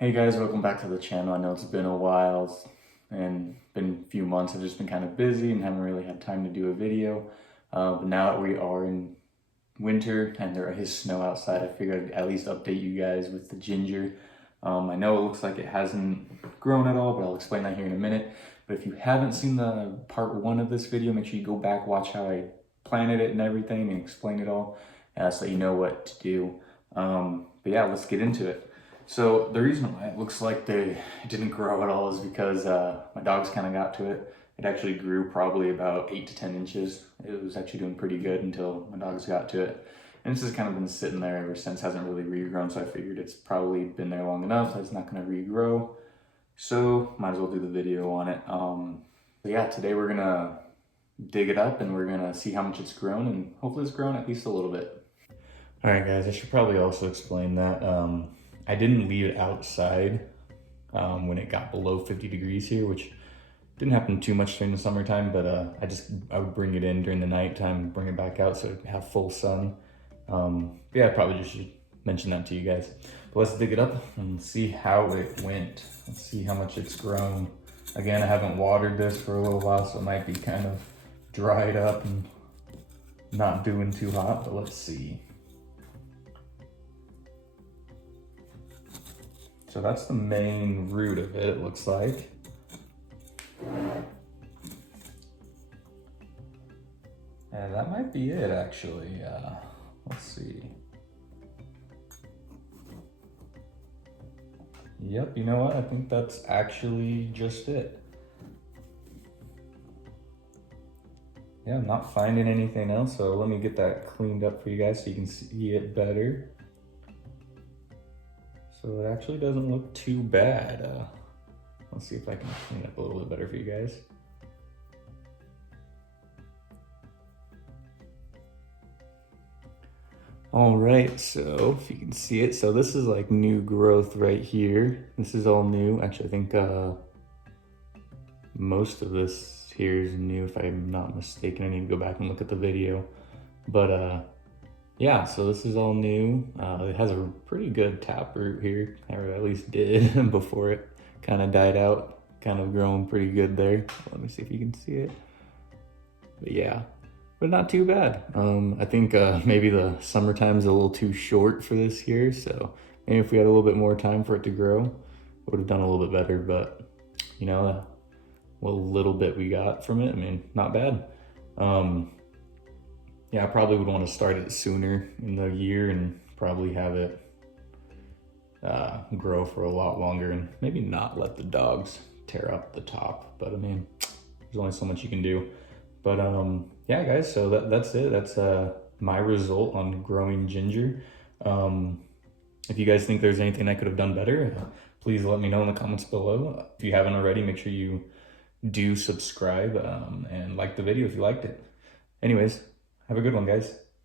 Hey guys, welcome back to the channel. I know it's been a while and been a few months. I've just been kind of busy and haven't really had time to do a video. But now that we are in winter and there is snow outside, I figured I'd at least update you guys with the ginger. I know it looks like it hasn't grown at all, but I'll explain that here in a minute. But if you haven't seen the part 1 of this video, make sure you go back, watch how I planted it and everything and explain it all so that you know what to do. But yeah, let's get into it. So the reason why it looks like it didn't grow at all is because my dogs kind of got to it. It actually grew probably about 8 to 10 inches. It was actually doing pretty good until my dogs got to it. And this has kind of been sitting there ever since, hasn't really regrown, so I figured it's probably been there long enough that it's not going to regrow. So might as well do the video on it. But yeah, today we're going to dig it up and we're going to see how much it's grown, and hopefully it's grown at least a little bit. All right guys, I should probably also explain that I didn't leave it outside when it got below 50 degrees here, which didn't happen too much during the summertime, but I would bring it in during the nighttime, bring it back out so it'd have full sun. Yeah, I probably just should mention that to you guys. But let's dig it up and see how it went. Let's see how much it's grown. Again, I haven't watered this for a little while, so it might be kind of dried up and not doing too hot, but let's see. So that's the main root of it, it looks like. And that might be it, actually. Let's see. Yep, you know what? I think that's actually just it. Yeah, I'm not finding anything else, so let me get that cleaned up for you guys so you can see it better. So it actually doesn't look too bad. Let's see if I can clean up a little bit better for you guys. All right, so if you can see it, so this is like new growth right here. This is all new. Actually, I think most of this here is new, if I'm not mistaken. I need to go back and look at the video. But yeah, so this is all new. It has a pretty good taproot here, or at least did before it kind of died out. Kind of growing pretty good there. Let me see if you can see it. But yeah, but not too bad. I think maybe the summertime's a little too short for this here, so maybe if we had a little bit more time for it to grow, would have done a little bit better. But you know, what little bit we got from it, I mean, not bad. Yeah, I probably would want to start it sooner in the year and probably have it grow for a lot longer and maybe not let the dogs tear up the top. But I mean, there's only so much you can do. But yeah, guys, so that's it. That's my result on growing ginger. If you guys think there's anything I could have done better, please let me know in the comments below. If you haven't already, make sure you do subscribe and like the video if you liked it. Anyways, have a good one, guys.